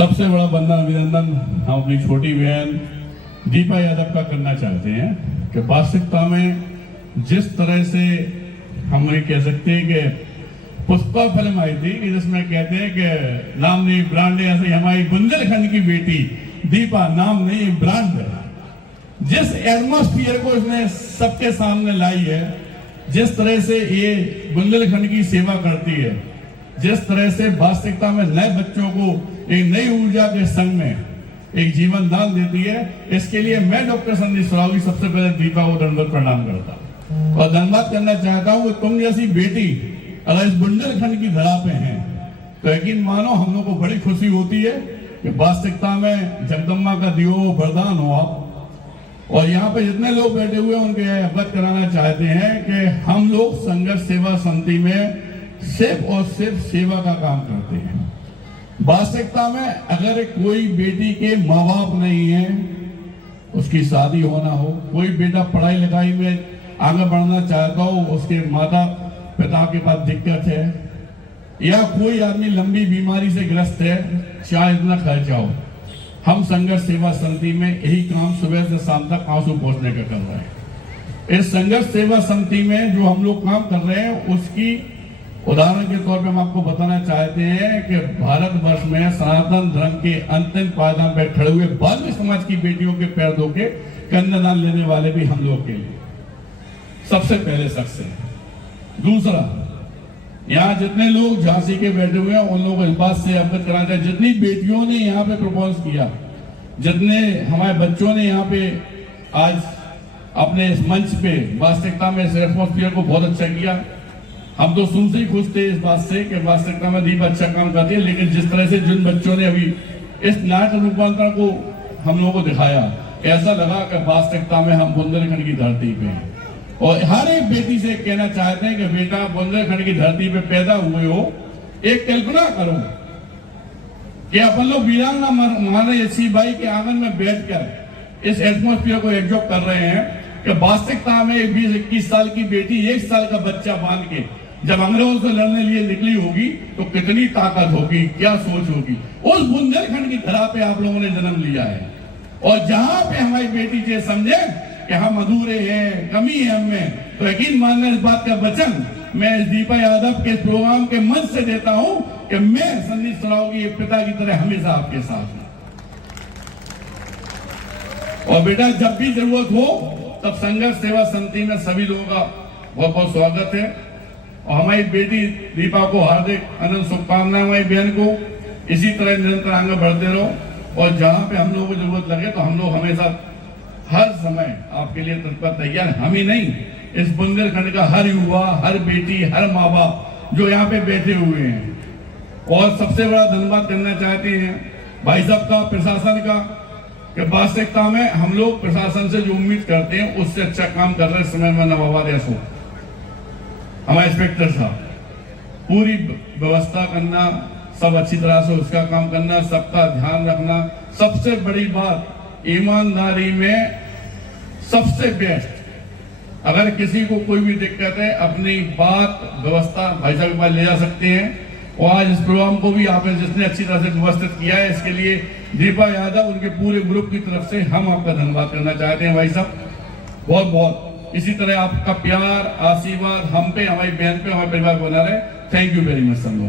सबसे बड़ा बंदा अभिनंदन हम अपनी छोटी बहन दीपा यादव का करना चाहते हैं कि वास्तविकता में जिस तरह से हम ये कह सकते हैं कि पुष्पा फिल्म आई थी कि जिसमें कहते हैं कि नाम नहीं ब्रांड है, ऐसे हमारी बुंदेलखंड की बेटी दीपा नाम नहीं ब्रांड है। जिस एटमॉस्फियर को इसने सबके सामने लाई है, जिस तरह से ये बुंदेलखंड की सेवा करती है, जिस तरह से वास्तविकता में नए बच्चों को एक नई ऊर्जा के संग में एक जीवन दान देती है, इसके लिए मैं डॉक्टर संदीप सरावगी सबसे पहले दीपा को दंडवत प्रणाम करता हूँ और धन्यवाद करना चाहता हूँ कि तुम जैसी बेटी अगर इस बुंदेलखंड की धरा पे हैं तो यकीन मानो हम लोग को बड़ी खुशी होती है कि वास्तविकता में जगदम्बा का दियो वरदान हो आप। और यहाँ पे जितने लोग बैठे हुए हैं उनके अवगत कराना चाहते हैं कि हम लोग संघर्ष सेवा समिति में सिर्फ और सिर्फ सेवा का काम करते हैं। वास्तविकता में अगर कोई बेटी के माँ बाप नहीं है, उसकी शादी होना हो, कोई बेटा पढ़ाई लिखाई में आगे बढ़ना चाहता हो, उसके माता पिता के पास दिक्कत है, या कोई आदमी लंबी बीमारी से ग्रस्त है, चाहे इतना खर्चा हो, हम संघर्ष सेवा समिति में यही काम सुबह से शाम तक आंसू पोंछने का कर रहे हैं। इस संघर्ष सेवा समिति में जो हम लोग काम कर रहे हैं उसकी उदाहरण के तौर पे हम आपको बताना चाहते हैं कि भारतवर्ष में सनातन धर्म के अंतिम पायदान पर खड़े हुए बाल्मीकि समाज की बेटियों के पैर धो के कन्यादान लेने वाले भी हम लोग के लिए सबसे पहले शख्स है। दूसरा, यहाँ जितने लोग झांसी के बैठे हुए हैं उन लोगों को इस बात से अवगत कराना चाहिए, जितनी बेटियों ने यहाँ पे प्रपोज किया, जितने हमारे बच्चों ने यहाँ पे आज अपने इस मंच पे वास्तविकता में इस एटमॉस्फियर को बहुत अच्छा किया। हम तो सुन से ही खुश थे इस बात से कि वास्तविकता में दीप अच्छा काम करती है, लेकिन जिस तरह से जिन बच्चों ने अभी इस नाट्य रूपांतरण को हम लोगों को दिखाया, ऐसा लगा कि वास्तविकता में हम बुंदेलखंड की धरती पे हैं। और हर एक बेटी से कहना चाहते हैं कि बेटा बुंदेलखंड की धरती पे पैदा हुए हो, एक कल्पना करो कि अपन लोग वीरांगना महारानी लक्ष्मीबाई के आंगन में बैठकर इस एटमॉस्फियर को एंजॉय कर रहे हैं कि वास्तविकता में 20-21 साल की बेटी 1 साल का बच्चा बांध के जब अंग्रेजों से लड़ने लिए निकली होगी तो कितनी ताकत होगी, क्या सोच होगी। उस बुंदेलखंड की धरा पे आप लोगों ने जन्म लिया है और जहां पे हमारी बेटी ये समझे कि हम अधूरे हैं, कमी है हमें, तो यकीन मानना इस बात का वचन मैं इस दीपा यादव के प्रोग्राम के मंच से देता हूं कि मैं संदीप सरावगी पिता की तरह हमेशा आपके साथ हूं। और बेटा जब भी जरूरत हो तब संघर्ष सेवा समिति में सभी लोगों का बहुत बहुत स्वागत है। और हमारी बेटी दीपा को हार्दिक अनंत शुभकामनाएं, हमारी बहन को इसी तरह निरंतर आगे बढ़ते रहो और जहां पे हम लोगों को जरूरत लगे तो हम लोग हमेशा हर समय आपके लिए तत्पर तैयार। हम ही नहीं, इस बुंदेलखंड का हर युवा, हर बेटी, हर माँ बाप जो यहाँ पे बैठे हुए हैं। और सबसे बड़ा धन्यवाद करना चाहते हैं भाई साहब का, प्रशासन का, कि वास्तविकता में हम लोग प्रशासन से जो उम्मीद करते हैं उससे अच्छा काम कर रहे हैं। समय में नवाबाद ऐसो हमारे इंस्पेक्टर साहब, पूरी व्यवस्था करना, सब अच्छी तरह से उसका काम करना, सबका ध्यान रखना, सबसे बड़ी बात ईमानदारी में सबसे बेस्ट। अगर किसी को कोई भी दिक्कत है अपनी बात व्यवस्था भाई साहब के पास ले जा सकते हैं। और आज इस प्रोग्राम को भी आपने जिसने अच्छी तरह से व्यवस्थित किया है, इसके लिए दीपा यादव उनके पूरे ग्रुप की तरफ से हम आपका धन्यवाद करना चाहते हैं भाई साहब, बहुत बहुत। इसी तरह आपका प्यार, आशीर्वाद हम पे, हमारी बहन पे, हमारे परिवार को बना रहे। Thank you very much.